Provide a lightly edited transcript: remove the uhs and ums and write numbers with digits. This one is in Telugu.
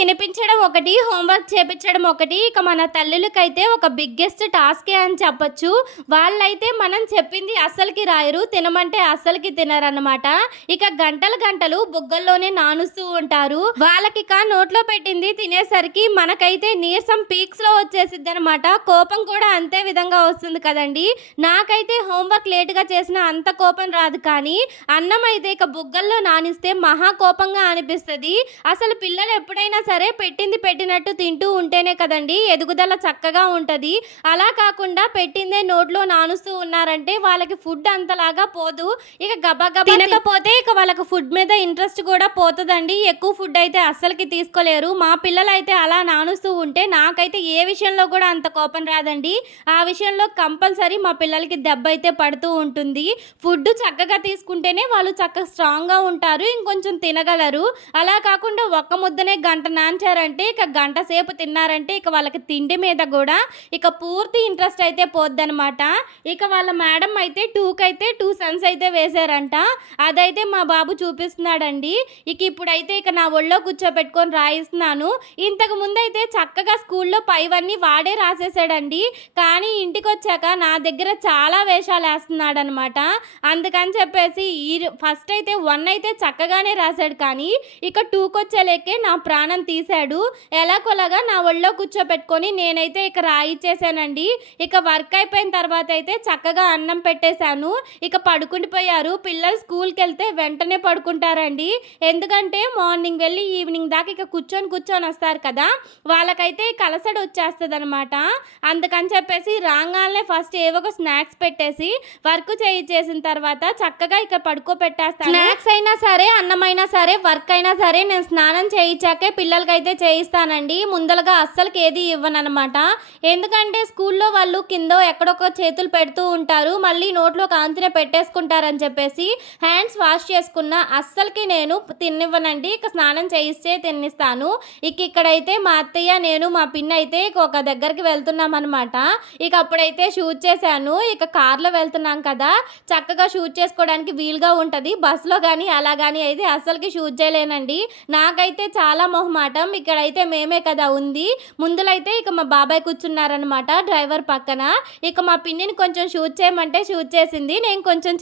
తినిపించడం ఒకటి, హోంవర్క్ చేపించడం ఒకటి. ఇక మన తల్లులకైతే ఒక బిగ్గెస్ట్ టాస్కే అని చెప్పొచ్చు. వాళ్ళైతే మనం చెప్పింది అస్సలకి రాయరు. తినమంటే అస్సలకి తినరనమాట. ఇక గంటలు గంటలు బుగ్గల్లోనే నానుస్తూ ఉంటారు. వాళ్ళకిక నోట్లో పెట్టింది తినేసరికి మనకైతే నీరసం పీక్స్‌లో వచ్చేసిద్దనమాట. కోపం కూడా అంతే విధంగా వస్తుంది కదండీ! నాకైతే హోంవర్క్ లేట్‌గా చేసినా అంత కోపం రాదు కానీ, అన్నం అయితే ఇక బుగ్గల్లో నానిస్తే మహా కోపంగా అనిపిస్తది. అసలు పిల్లలు ఎప్పుడైనా సరే పెట్టింది పెట్టినట్టు తింటూ ఉంటేనే కదండీ ఎదుగుదల చక్కగా ఉంటది. అలా కాకుండా పెట్టిందే నోట్లో నానుస్తూ ఉన్నారంటే వాళ్ళకి ఫుడ్ అంతలాగా పోదు. ఇక గబగబా తినకపోతే ఇక వాళ్ళకి ఫుడ్ మీద ఇంట్రెస్ట్ కూడా పోతదండి. ఎక్కువ ఫుడ్ అయితే అస్సలకి తీసుకోలేరు. మా పిల్లలైతే అలా నానుస్తూ ఉంటే నాకైతే ఏ విషయంలో కూడా అంత కోపం రాదండి. ఆ విషయంలో కంపల్సరీ మా పిల్లలకి దెబ్బైతే పడుతూ ఉంటుంది. ఫుడ్ చక్కగా తీసుకుంటేనే వాళ్ళు చక్కగా స్ట్రాంగ్‌గా ఉంటారు. ఇంకొంచెం తినగలరు. అలా కాకుండా ఒక్క ముద్దనే గంట నాన్చారంటే ఇక గంట సేపు తిన్నారంటే ఇక వాళ్ళకి తిండి మీద గూడా ఇక పూర్తి ఇంట్రెస్ట్ అయితే పోద్దనమాట. ఇక వాళ్ళ మేడం అయితే 2కైతే 2 సన్స్ అయితే వేశారంట. అదైతే మా బాబు చూపిస్తున్నాడండి. ఇక ఇప్పుడైతే ఇక నా ఒళ్ళో కూర్చోబెట్టుకొని రాయిస్తున్నాను. ఇంతకు ముందైతే చక్కగా స్కూల్లో పైవన్నీ వాడే రాసేసాడండి. కానీ ఇంటికొచ్చాక నా దగ్గర చాలా వేషాలేస్తున్నాడనమాట. అందుకని చెప్పేసి ఫస్ట్ అయితే 1 అయితే చక్కగానే రాసాడు కానీ ఇక 2కొచ్చేలేకే నా ప్రాణం తీశాడు. ఎలాగోలాగా నా ఒళ్ళో కూర్చోపెట్టుకొని నేనైతే ఇక రాయిచ్చేసానండి. ఇక వర్క్ అయిపోయిన తర్వాత అయితే చక్కగా అన్నం పెట్టేశాను. ఇక పడుకుండిపోయారు. పిల్లలు స్కూల్‌కెళ్తే వెంటనే పడుకుంటారండి. ఎందుకంటే మార్నింగ్ వెళ్ళి ఈవినింగ్ దాకా ఇక కూర్చొని వస్తారు కదా! వాళ్ళకైతే ఇక అలసట వచ్చేస్తదనమాట. అందుకని చెప్పేసి రాంగాల్నే ఫస్ట్ ఏవో ఒక స్నాక్స్ పెట్టేసి వర్క్ చేయించేసిన తర్వాత చక్కగా ఇక పడుకోబెట్టేస్తాను. స్నాక్స్ అయినా సరే, అన్నమైనా సరే, వర్క్ అయినా సరే నేను స్నానం చేయించాకే పిల్లలకైతే చేయిస్తానండి. ముందలగా అస్సలకి ఏది ఇవ్వననమాట. ఎందుకంటే స్కూల్లో వాళ్ళు కిందో ఎక్కడొక చేతులు పెడుతూ ఉంటారు. మళ్ళీ నోట్లో కాంతినే పెట్టేసుకుంటారని చెప్పేసి హ్యాండ్స్ వాష్ చేసుకున్న అస్సలకి నేను తిన్నివ్వనండి. ఇక స్నానం చేయిస్తే తిన్నిస్తాను. ఇక ఇక్కడైతే మా అత్తయ్య, నేను, మా పిన్ని అయితే ఒక దగ్గరికి వెళ్తున్నామనమాట. ఇక అప్పుడైతే షూట్ చేశాను. ఇక కార్‌లో వెళ్తున్నాం కదా! చక్కగా షూట్ చేసుకోవడానికి వీలుగా ఉంటది. బస్‌లో గానీ, అలా గానీ అయితే అస్సలకి షూట్ చేయలేనండి. నాకైతే చాలా మొహమాటం. ఇక్కడైతే మేమే కదా ఉంది. ముందులైతే ఇక మా బాబాయ్ కూర్చున్నారనమాట డ్రైవర్ పక్కన. ఇక మా పిన్నిని కొంచెం షూట్ చేయమంటే షూట్ చేసింది. నేను కొంచెం